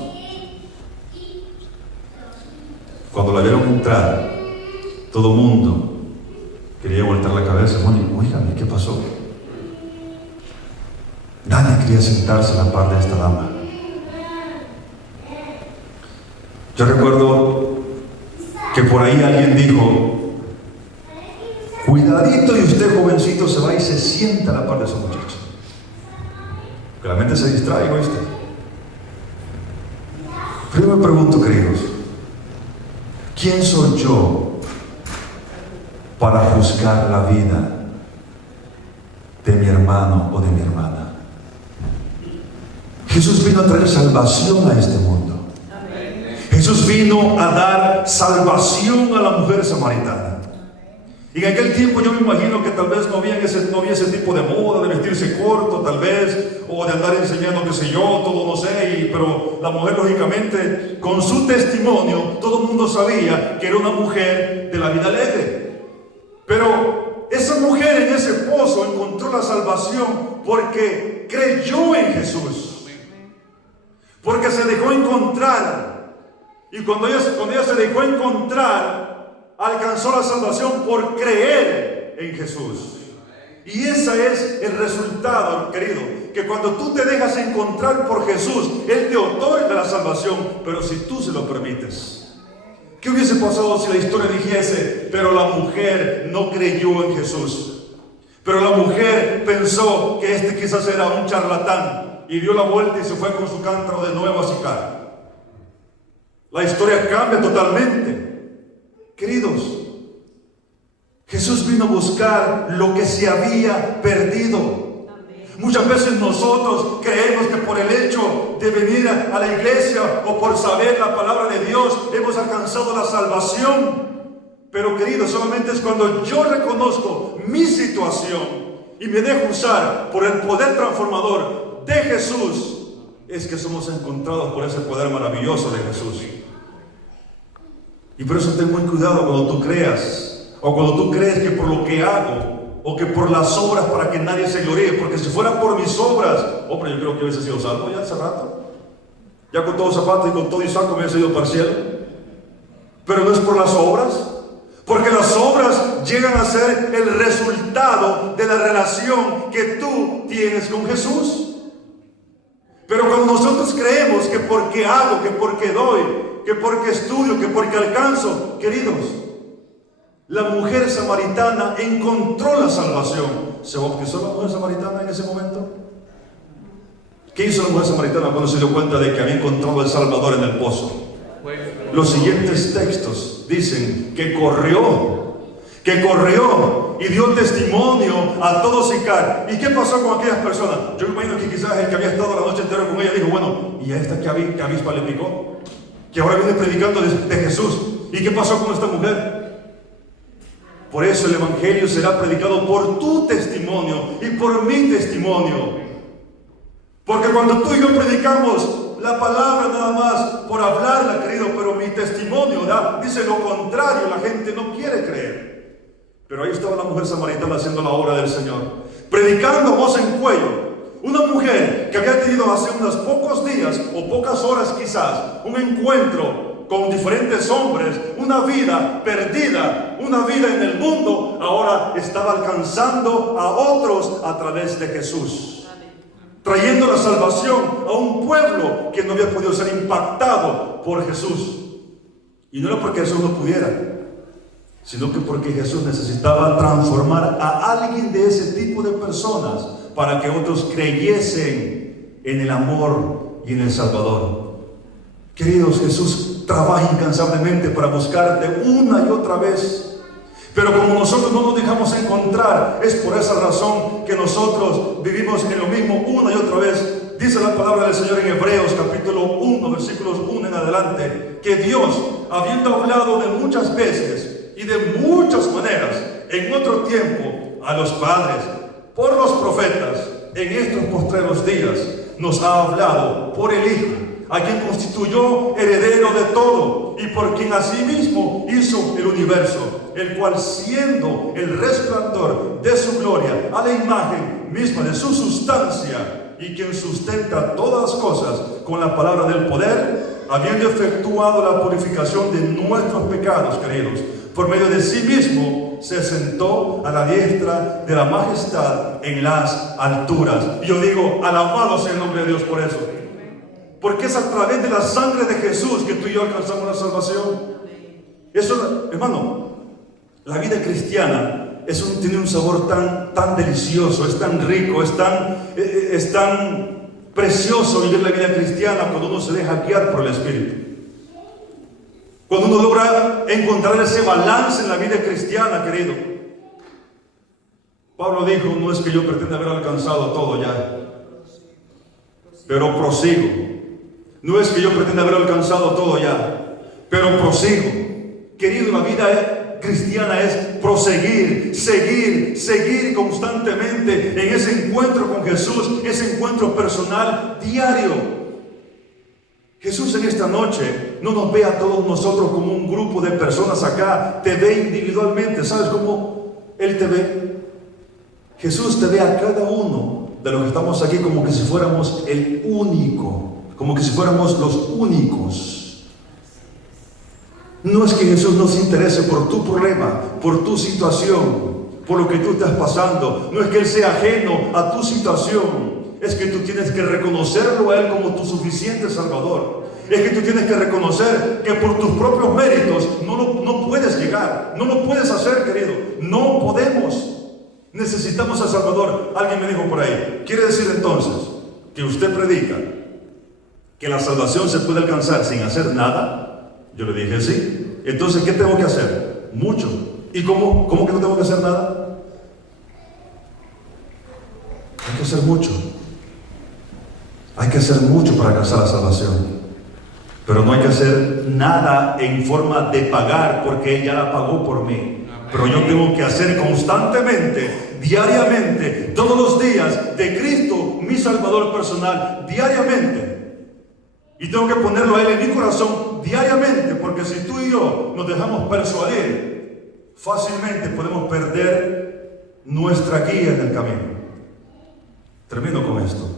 Cuando la vieron entrar, todo el mundo quería voltear la cabeza. Bueno, oígame, ¿qué pasó? Nadie quería sentarse a la par de esta dama. Yo recuerdo que por ahí alguien dijo: cuidadito, y usted, jovencito, se va y se sienta a la par de esos muchachos. Que la mente se distrae, ¿oíste? Pero yo me pregunto, queridos, ¿quién soy yo para juzgar la vida de mi hermano o de mi hermana? Jesús vino a traer salvación a este mundo. Jesús vino a dar salvación a la mujer samaritana. Y en aquel tiempo yo me imagino que tal vez no había ese tipo de moda de vestirse corto, tal vez, o de andar enseñando, qué sé yo, todo, no sé, pero la mujer, lógicamente, con su testimonio, todo el mundo sabía que era una mujer de la vida alegre. Pero esa mujer en ese pozo encontró la salvación porque creyó en Jesús, porque se dejó encontrar. Y cuando ella se dejó encontrar, alcanzó la salvación por creer en Jesús. Y ese es el resultado, querido, que cuando tú te dejas encontrar por Jesús, Él te otorga la salvación, pero si tú se lo permites. ¿Qué hubiese pasado si la historia dijese: pero la mujer no creyó en Jesús, pero la mujer pensó que este quizás era un charlatán, y dio la vuelta y se fue con su cántaro de nuevo a Sicar? La historia cambia totalmente. Queridos, Jesús vino a buscar lo que se había perdido. Muchas veces nosotros creemos que por el hecho de venir a la iglesia o por saber la palabra de Dios hemos alcanzado la salvación. Pero, queridos, solamente es cuando yo reconozco mi situación y me dejo usar por el poder transformador de Jesús, es que somos encontrados por ese poder maravilloso de Jesús. Y por eso ten muy cuidado cuando tú creas, o cuando tú crees que por lo que hago, o que por las obras para que nadie se gloríe, porque si fuera por mis obras, hombre, yo creo que hubiese sido salvo ya hace rato. Ya con todos los zapatos y con todo y saco me hubiese ido para el cielo. Pero no es por las obras, porque las obras llegan a ser el resultado de la relación que tú tienes con Jesús. Pero cuando nosotros creemos que porque hago, que porque doy, que porque estudio, que porque alcanzo, queridos, la mujer samaritana encontró la salvación. ¿Se bautizó la mujer samaritana en ese momento? ¿Qué hizo la mujer samaritana cuando se dio cuenta de que había encontrado el Salvador en el pozo? Los siguientes textos dicen que corrió y dio testimonio a todo Sicar. ¿Y qué pasó con aquellas personas? Yo me imagino que quizás el que había estado la noche entera con ella dijo: bueno, ¿y a esta qué avispa le picó? Que ahora viene predicando de Jesús. ¿Y qué pasó con esta mujer? Por eso el Evangelio será predicado por tu testimonio y por mi testimonio. Porque cuando tú y yo predicamos la palabra nada más por hablarla, querido, pero mi testimonio dice lo contrario, la gente no quiere creer. Pero ahí estaba la mujer samaritana haciendo la obra del Señor. predicando a voz en cuello. Una mujer que había tenido hace unos pocos días o pocas horas quizás un encuentro con diferentes hombres, una vida perdida, una vida en el mundo, ahora estaba alcanzando a otros a través de Jesús, trayendo la salvación a un pueblo que no había podido ser impactado por Jesús. Y no era porque Jesús no pudiera, sino que porque Jesús necesitaba transformar a alguien de ese tipo de personas para que otros creyesen en el amor y en el Salvador. Queridos, Jesús trabaja incansablemente para buscarte una y otra vez. Pero como nosotros no nos dejamos encontrar, es por esa razón que nosotros vivimos en lo mismo una y otra vez. Dice la palabra del Señor en Hebreos capítulo 1, versículos 1 en adelante, que Dios, habiendo hablado de muchas veces y de muchas maneras en otro tiempo a los padres por los profetas, en estos postreros días nos ha hablado por el Hijo, a quien constituyó heredero de todo y por quien asimismo hizo el universo, el cual siendo el resplandor de su gloria, a la imagen misma de su sustancia, y quien sustenta todas las cosas con la palabra del poder, habiendo efectuado la purificación de nuestros pecados, queridos, por medio de sí mismo se sentó a la diestra de la majestad en las alturas. Y yo digo, alabado sea el nombre de Dios por eso, porque es a través de la sangre de Jesús que tú y yo alcanzamos la salvación. Eso, hermano, la vida cristiana tiene un sabor tan delicioso, es tan rico, es tan precioso vivir la vida cristiana cuando uno se deja guiar por el Espíritu. Cuando uno logra encontrar ese balance en la vida cristiana, querido. Pablo dijo, no es que yo pretenda haber alcanzado todo ya, pero prosigo. No es que yo pretenda haber alcanzado todo ya, pero prosigo. Querido, la vida cristiana es proseguir, seguir constantemente en ese encuentro con Jesús, ese encuentro personal diario. Jesús en esta noche no nos ve a todos nosotros como un grupo de personas acá, te ve individualmente. ¿Sabes cómo Él te ve? Jesús te ve a cada uno de los que estamos aquí como que si fuéramos el único, como que si fuéramos los únicos. No es que Jesús no se interese por tu problema, por tu situación, por lo que tú estás pasando. No es que Él sea ajeno a tu situación. Es que tú tienes que reconocerlo a Él como tu suficiente Salvador. Es que tú tienes que reconocer que por tus propios méritos no puedes llegar, no lo puedes hacer, querido. No podemos. Necesitamos al Salvador. Alguien me dijo por ahí, ¿quiere decir entonces que usted predica que la salvación se puede alcanzar sin hacer nada? Yo le dije sí. Entonces, ¿qué tengo que hacer? Mucho. ¿Y cómo que no tengo que hacer nada? Hay que hacer mucho. Hay que hacer mucho para alcanzar la salvación. Pero no hay que hacer nada en forma de pagar, porque Él ya la pagó por mí. Pero yo tengo que hacer constantemente, diariamente, todos los días de Cristo, mi Salvador personal, diariamente. Y tengo que ponerlo a Él en mi corazón diariamente, porque si tú y yo nos dejamos persuadir, fácilmente podemos perder nuestra guía en el camino. Termino con esto.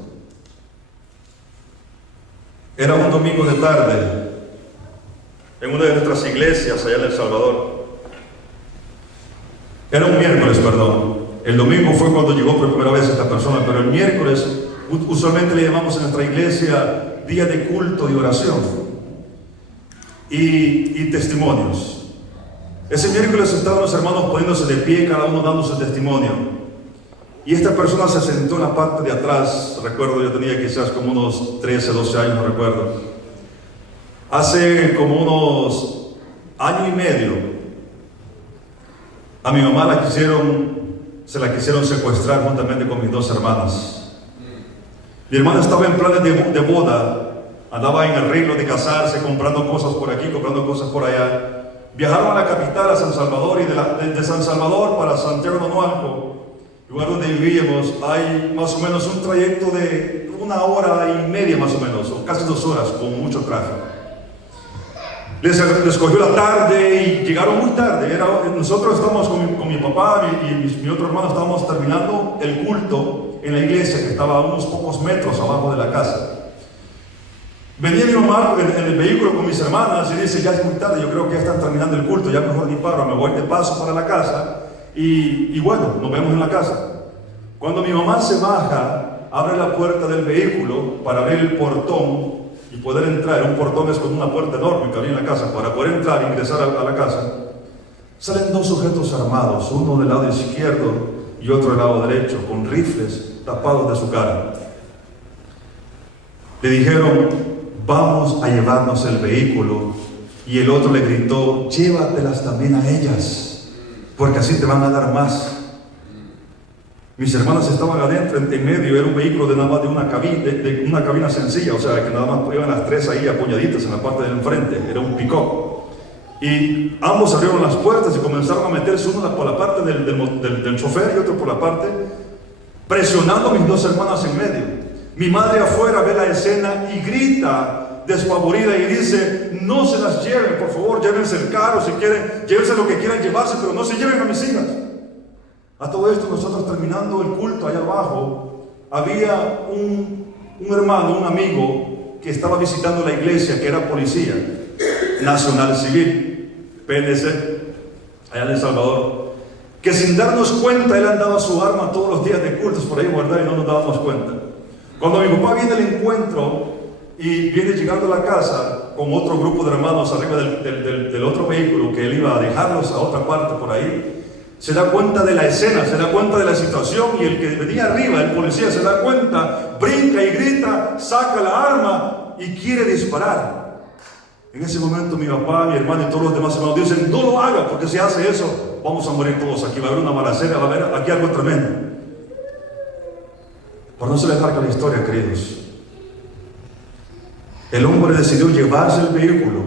Era un domingo de tarde en una de nuestras iglesias allá en El Salvador. Era un miércoles, perdón. El domingo fue cuando llegó por primera vez esta persona, pero el miércoles usualmente le llamamos en nuestra iglesia día de culto y oración y testimonios. Ese miércoles estaban los hermanos poniéndose de pie, cada uno dando su testimonio. Y esta persona se sentó en la parte de atrás. Recuerdo, yo tenía quizás como unos 13, 12 años, no recuerdo. Hace como unos año y medio, a mi mamá se la quisieron secuestrar juntamente con mis dos hermanas. Mi hermana estaba en planes de boda, andaba en arreglo de casarse, comprando cosas por aquí, comprando cosas por allá. Viajaron a la capital, a San Salvador, y de San Salvador para Santiago de Nonualco, lugar donde vivíamos, hay más o menos un trayecto de 1 hora y media más o menos, o casi 2 horas, con mucho tráfico. les cogió la tarde y llegaron muy tarde. Nosotros estábamos con mi papá y mi otro hermano, estábamos terminando el culto en la iglesia que estaba a unos pocos metros abajo de la casa. Venía mi mamá en el vehículo con mis hermanas y dice, ya es muy tarde, yo creo que ya están terminando el culto, ya mejor ni paro, me voy de paso para la casa y bueno, nos vemos en la casa. Cuando mi mamá se baja, abre la puerta del vehículo para abrir el portón y poder entrar. Un portón es como una puerta enorme que había en la casa. Para poder entrar e ingresar a la casa, salen dos sujetos armados, uno del lado izquierdo y otro del lado derecho, con rifles tapados de su cara. Le dijeron, vamos a llevarnos el vehículo, y el otro le gritó, llévatelas también a ellas, porque así te van a dar más. Mis hermanas estaban adentro, en medio, era un vehículo de nada más de una cabina sencilla, o sea, que nada más iban las tres ahí apoyaditas en la parte del enfrente, era un pick-up. Y ambos abrieron las puertas y comenzaron a meterse, uno por la parte del chofer y otro por la parte, presionando a mis dos hermanas en medio. Mi madre afuera ve la escena y grita despavorida y dice, no se las lleven, por favor, llévense el carro, si quieren, llévense lo que quieran llevarse, pero no se lleven a mis hijas. A todo esto, nosotros terminando el culto allá abajo, había un hermano, un amigo que estaba visitando la iglesia, que era policía nacional civil, PNC, allá en El Salvador, que sin darnos cuenta él andaba su arma todos los días de cultos por ahí guardada y no nos dábamos cuenta. Cuando mi papá viene al encuentro y viene llegando a la casa con otro grupo de hermanos arriba del otro vehículo que él iba a dejarlos a otra parte por ahí, se da cuenta de la escena, se da cuenta de la situación, y el que venía arriba, el policía, se da cuenta, brinca y grita, saca la arma y quiere disparar. En ese momento mi papá, mi hermano y todos los demás hermanos dicen, no lo haga, porque si hace eso vamos a morir todos aquí, va a haber una balacera, va a haber aquí algo tremendo. Por no se les larga la historia, queridos, el hombre decidió llevarse el vehículo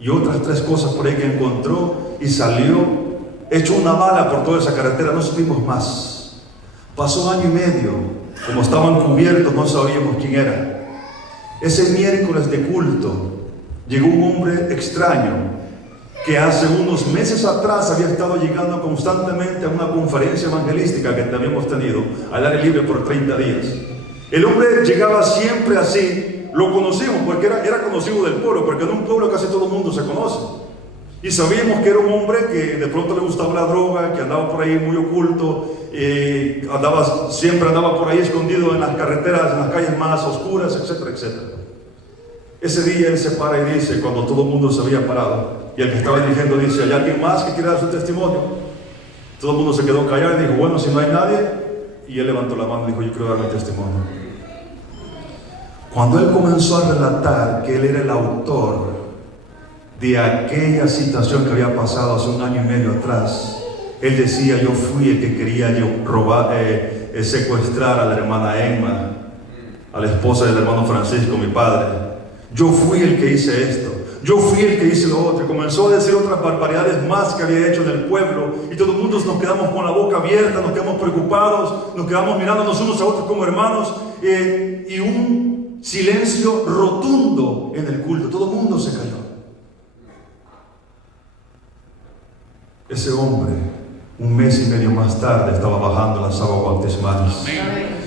y otras tres cosas por ahí que encontró y salió hecho una bala por toda esa carretera. No supimos más. Pasó año y medio, como estaban cubiertos no sabíamos quién era. Ese miércoles de culto llegó un hombre extraño que hace unos meses atrás había estado llegando constantemente a una conferencia evangelística que habíamos tenido al aire libre por 30 días. El hombre llegaba siempre así, lo conocimos porque era conocido del pueblo, porque en un pueblo casi todo el mundo se conoce. Y sabíamos que era un hombre que de pronto le gustaba la droga, que andaba por ahí muy oculto, siempre andaba por ahí escondido en las carreteras, en las calles más oscuras, etcétera, etcétera. Ese día él se para y dice, cuando todo el mundo se había parado, y el que estaba dirigiendo dice, ¿hay alguien más que quiera dar su testimonio? Todo el mundo se quedó callado y dijo, bueno, si no hay nadie, y él levantó la mano y dijo, yo quiero dar mi testimonio. Cuando él comenzó a relatar que él era el autor de aquella situación que había pasado hace un año y medio atrás, él decía, yo fui el que quería secuestrar a la hermana Emma, a la esposa del hermano Francisco, mi padre. Yo fui el que hice esto, yo fui el que hice lo otro. Comenzó a decir otras barbaridades más que había hecho en el pueblo, y todo el mundo nos quedamos con la boca abierta, nos quedamos preocupados, nos quedamos mirándonos unos a otros como hermanos, y un silencio rotundo en el culto. Todo el mundo se calló. Ese hombre, un mes y medio más tarde, estaba bajando las aguas bautismales.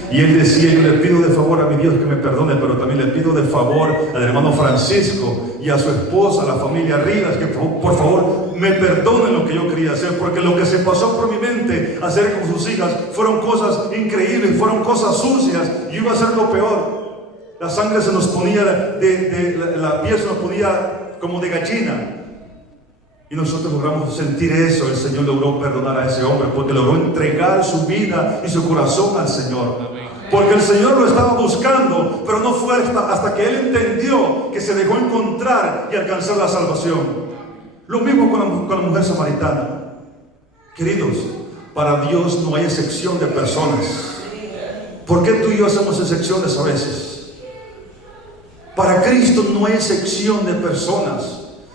Y él decía, yo le pido de favor a mi Dios que me perdone, pero también le pido de favor al hermano Francisco y a su esposa, a la familia Rivas, que por favor me perdonen lo que yo quería hacer, porque lo que se pasó por mi mente hacer con sus hijas fueron cosas increíbles, fueron cosas sucias, y iba a ser lo peor. La sangre se nos ponía, la piel se nos ponía como de gallina. Y nosotros logramos sentir eso. El Señor logró perdonar a ese hombre porque logró entregar su vida y su corazón al Señor. Porque el Señor lo estaba buscando, pero no fue hasta que Él entendió que se dejó encontrar y alcanzar la salvación. Lo mismo con la mujer samaritana. Queridos, para Dios no hay excepción de personas. ¿Por qué tú y yo hacemos excepciones a veces? Para Cristo no hay excepción de personas.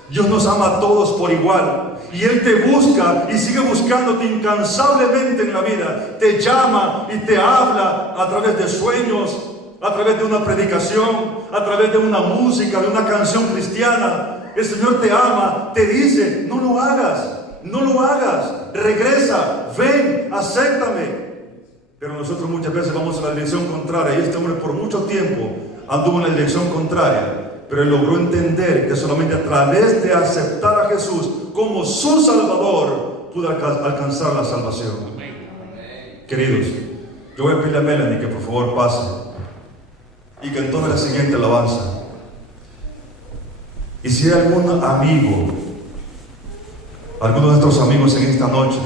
Dios nos ama a todos por igual, y Él te busca y sigue buscándote incansablemente en la vida. Te llama y te habla a través de sueños, a través de una predicación, a través de una música, de una canción cristiana. El Señor te ama, te dice, no lo hagas, no lo hagas, regresa, ven, acéptame. Pero nosotros muchas veces vamos en la dirección contraria, y este hombre por mucho tiempo anduvo en la dirección contraria, pero él logró entender que solamente a través de aceptar a Jesús como su Salvador pudo alcanzar la salvación. Queridos, yo voy a pedirle a Melanie que por favor pase y que entone la siguiente alabanza. Y si hay algún amigo, alguno de nuestros amigos en esta noche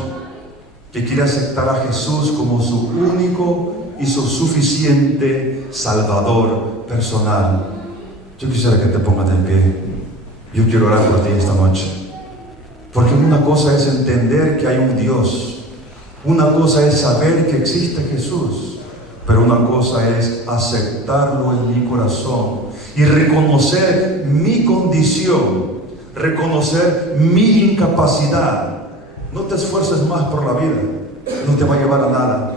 que quiere aceptar a Jesús como su único y su suficiente Salvador personal, yo quisiera que te pongas de pie. Yo quiero orar por ti esta noche, porque una cosa es entender que hay un Dios, una cosa es saber que existe Jesús, pero una cosa es aceptarlo en mi corazón y reconocer mi condición, reconocer mi incapacidad. No te esfuerces más por la vida, no te va a llevar a nada.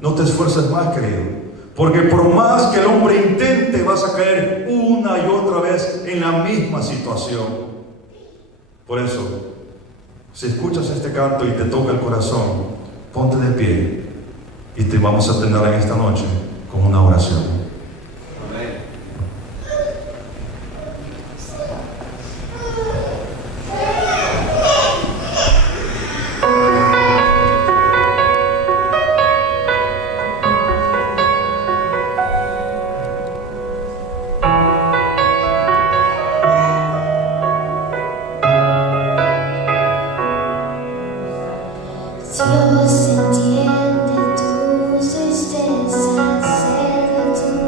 No te esfuerces más, querido, porque por más que el hombre intente, vas a caer una y otra vez en la misma situación. Por eso, si escuchas este canto y te toca el corazón, ponte de pie y te vamos a atender en esta noche con una oración. Dios entiende tu existencia, sé que tú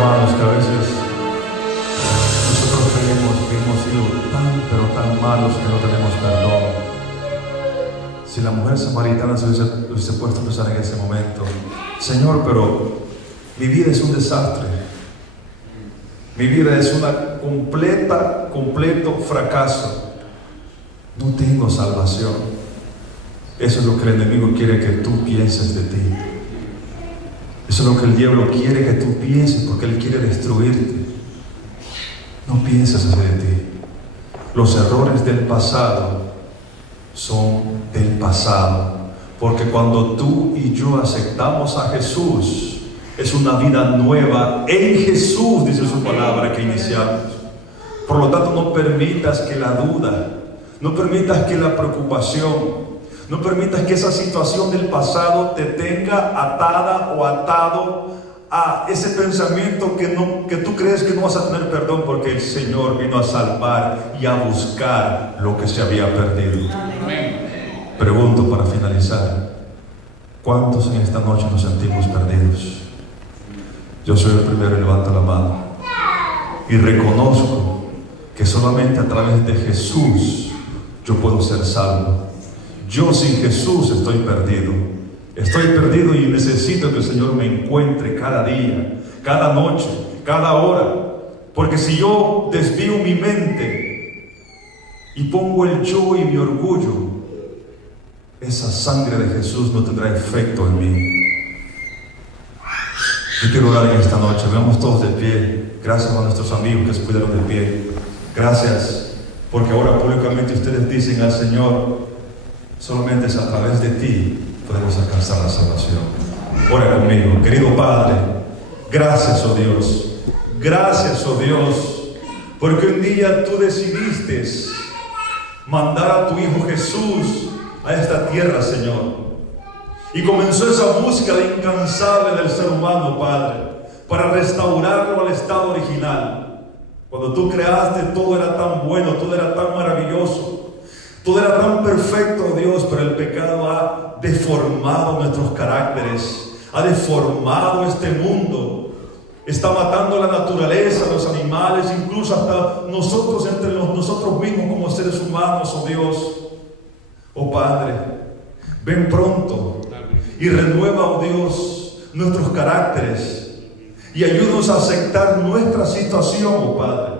hermanos, que a veces nosotros creemos que hemos sido tan, pero tan malos que no tenemos perdón. Si la mujer samaritana se hubiese puesto a pensar en ese momento, Señor, pero mi vida es un desastre. Mi vida es una completo fracaso. No tengo salvación. Eso es lo que el enemigo quiere que tú pienses de ti. Eso es lo que el diablo quiere que tú pienses, porque él quiere destruirte. No pienses así de ti. Los errores del pasado son del pasado, porque cuando tú y yo aceptamos a Jesús, es una vida nueva en Jesús, dice su palabra, que iniciamos. Por lo tanto, no permitas que la duda, no permitas que la preocupación, no permitas que esa situación del pasado te tenga atada o atado a ese pensamiento que tú crees que no vas a tener perdón, porque el Señor vino a salvar y a buscar lo que se había perdido. Pregunto para finalizar, ¿cuántos en esta noche nos sentimos perdidos? Yo soy el primero y levanto la mano y reconozco que solamente a través de Jesús yo puedo ser salvo. Yo sin Jesús estoy perdido y necesito que el Señor me encuentre cada día, cada noche, cada hora, porque si yo desvío mi mente y pongo el yo y mi orgullo, esa sangre de Jesús no tendrá efecto en mí. Yo quiero orar en esta noche. Veamos todos de pie. Gracias a nuestros amigos que se pusieron de pie. Gracias, porque ahora públicamente ustedes dicen al Señor, solamente es a través de ti podemos alcanzar la salvación. Ora conmigo. Querido Padre, gracias, oh Dios. Gracias, oh Dios, porque un día tú decidiste mandar a tu Hijo Jesús a esta tierra, Señor. Y comenzó esa búsqueda incansable del ser humano, Padre, para restaurarlo al estado original. Cuando tú creaste, todo era tan bueno, todo era tan maravilloso, todo era tan perfecto, Dios, pero el pecado ha deformado nuestros caracteres, ha deformado este mundo, está matando la naturaleza, los animales, incluso hasta nosotros, entre nosotros mismos como seres humanos, oh Dios. Oh Padre, ven pronto y renueva, oh Dios, nuestros caracteres y ayúdanos a aceptar nuestra situación, oh Padre.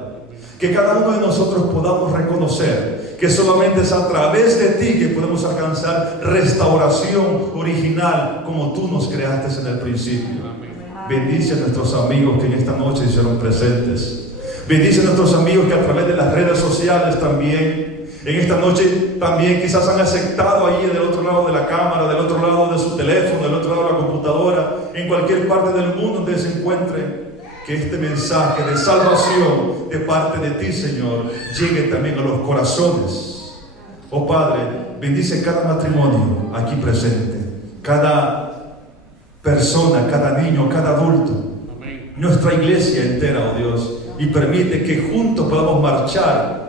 Que cada uno de nosotros podamos reconocer que solamente es a través de ti que podemos alcanzar restauración original como tú nos creaste en el principio. Bendice a nuestros amigos que en esta noche hicieron presentes. Bendice a nuestros amigos que a través de las redes sociales también en esta noche también quizás han aceptado ahí del otro lado de la cámara, del otro lado de su teléfono, del otro lado de la computadora, en cualquier parte del mundo donde se encuentren, que este mensaje de salvación de parte de ti, Señor, llegue también a los corazones. Oh Padre, bendice cada matrimonio aquí presente, cada persona, cada niño, cada adulto, nuestra iglesia entera, oh Dios, y permite que juntos podamos marchar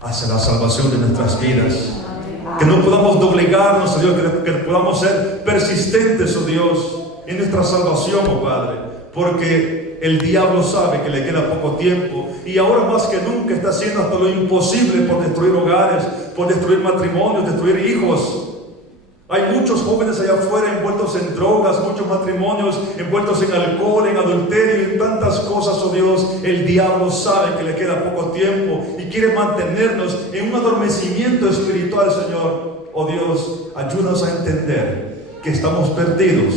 hacia la salvación de nuestras vidas. Que no podamos doblegarnos, oh Dios, que podamos ser persistentes, oh Dios, en nuestra salvación, oh Padre, porque el diablo sabe que le queda poco tiempo y ahora más que nunca está haciendo hasta lo imposible por destruir hogares, por destruir matrimonios, destruir hijos. Hay muchos jóvenes allá afuera envueltos en drogas, muchos matrimonios envueltos en alcohol, en adulterio, en tantas cosas, oh Dios. El diablo sabe que le queda poco tiempo y quiere mantenernos en un adormecimiento espiritual, Señor. Oh Dios, ayúdanos a entender que estamos perdidos,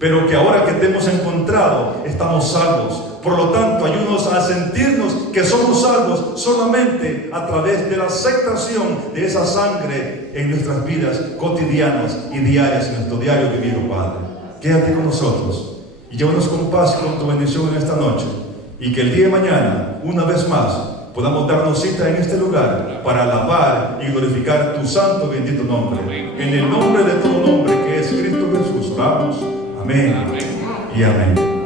pero que ahora que te hemos encontrado, estamos salvos. Por lo tanto, ayúdanos a sentirnos que somos salvos solamente a través de la aceptación de esa sangre en nuestras vidas cotidianas y diarias, en nuestro diario vivir, oh Padre. Quédate con nosotros y llévanos con paz y con tu bendición en esta noche. Y que el día de mañana, una vez más, podamos darnos cita en este lugar para alabar y glorificar tu santo y bendito nombre. En el nombre de todo nombre que es Cristo Jesús, oramos. Amén y amén.